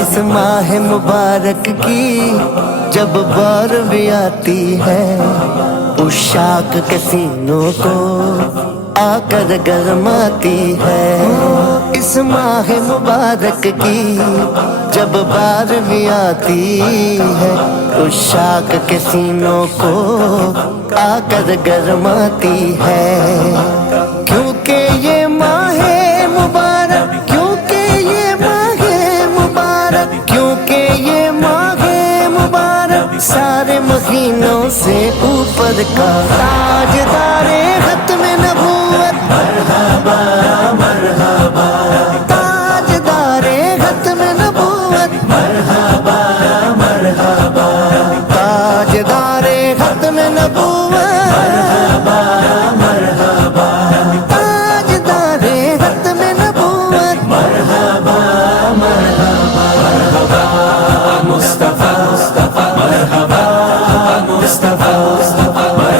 اس ماہ مبارک کی جب بارہویں آتی ہے، عشاق کے سینوں کو آ کر گرماتی ہے۔ اس ماہ مبارک کی جب بارہویں آتی ہے، عشاق کے سینوں کو آ کر گرماتی ہے۔ کیونکہ یہ ماہ مبارک، کیونکہ یہ ماہ مبارک، کیونکہ یہ ماہ مبارک سارے مہینوں سے اوپر کا تاجدار ختم نبوت، مرحبا مرحبا تاجدار ختم نبوت، مرحبا مرحبا تاجدار ختم نبوت، مرحبا مرحبا تاجدار ختم نبوت، مرحبا مرحبا مرحبا مصطفیٰ، مرحبا مصطفیٰ